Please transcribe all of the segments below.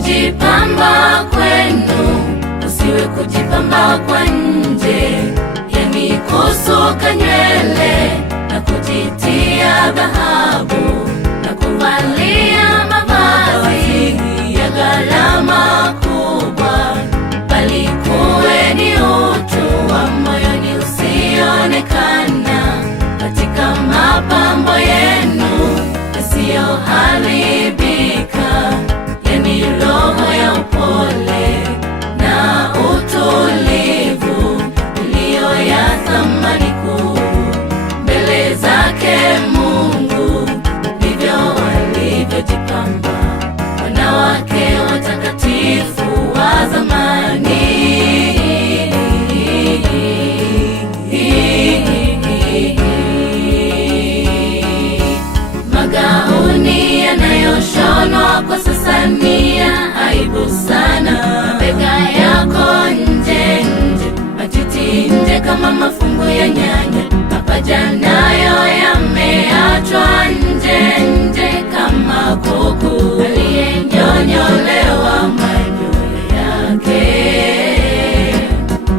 Kujipamba kwenu usiwe kujipamba kwa nje, yani kusuka nywele na kujitia dhahabu na kuvalia mavazi ya gharama kubwa, bali kuwe ni utu wa moyoni usionekana katika mapambo yenu yasiyoharibika, yani roho ya upole na utulivu iliyo ya thamani kuu mbele zake Mungu. Ndivyo walivyojipamba wanawake watakatifu wa zamani. Magauni yanayoshonwa kwa sasa ni ya aibu sana, mabega yako nje nje, matiti nje kama mafungu ya nyanya, mapaja nayo yameachwa nje nje kama kuku aliyenyonyolewa manyoya yake.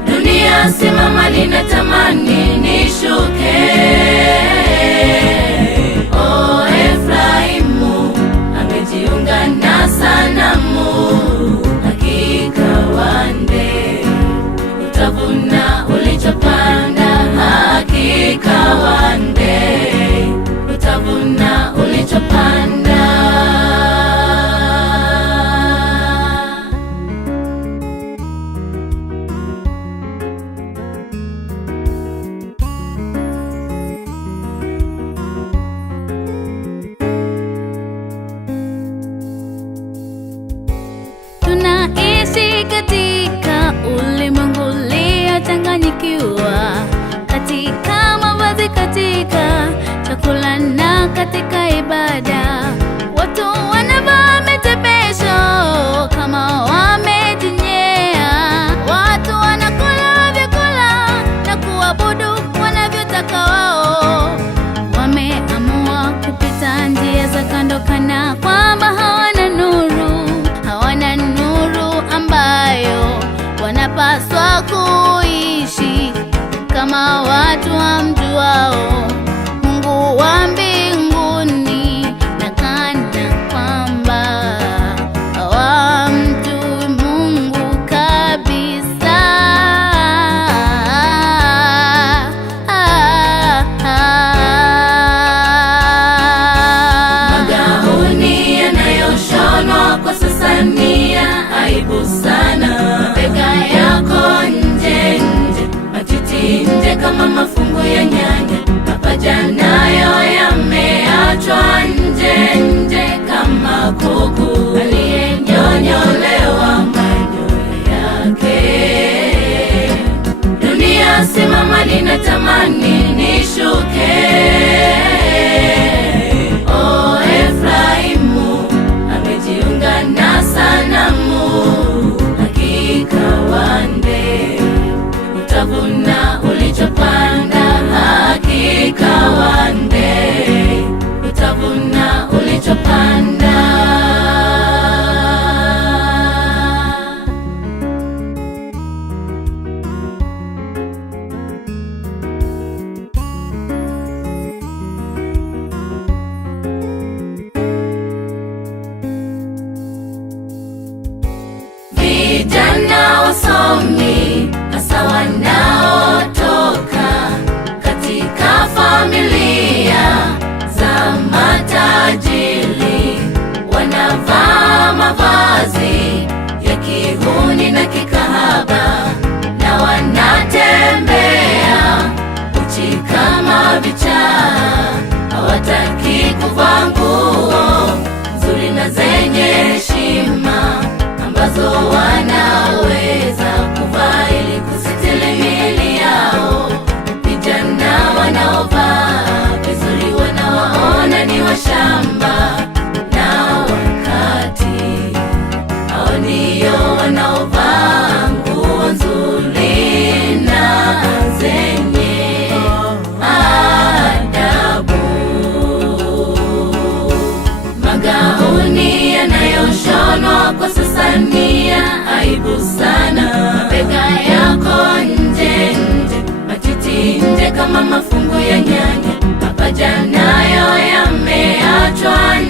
Dunia simama, ninatamani nishuke. Amejiunga na sanamu, hakika wande utavuna ulichopanda, hakika wande utavuna ulichopanda. Tunaishi katika ulimwengu uliochanganyikiwa, katika mavazi, katika chakula na katika ibada. Watu wanavaa mitepesho kama wamejinyea, watu wanakula vyakula na kuabudu wanavyotaka wao. Wameamua kupita njia za kando kana kwamba hawana nuru, hawana nuru ambayo wanapaswa kuishi kama watu wamjuao Mungu wa mbinguni, na kana kwamba hawamjui Mungu kabisa. Magauni yanayoshonwa kwa sasa ni ya aibu sana, mabega yako nje nje, matiti nje kama mafungu ya nyanya, mapaja nayo yameachwa nje nje kama kuku aliyenyonyolewa manyoya yake. Dunia simama, ninatamani nishuke. Amejiunga na sanamu, hakika wande utavuna ulichopanda, hakika wande utavuna ulichopanda. Vijana wasomi hasa wanaotoka katika familia za matajiri wanavaa mavazi ya kihuni na kikahaba, na wanatembea uchi kama vichaa. Hawataki kuvaa nguo nzuri na zenye heshima ambazo wanaweza kuvaa ili kusitiri miili yao. Vijana wanaovaa vizuri wanawaona ni washamba, na wakati hao ndio wanaovaa nguo nzuri na zenye adabu. kama mafungu ya nyanya, mapaja nayo yameachwa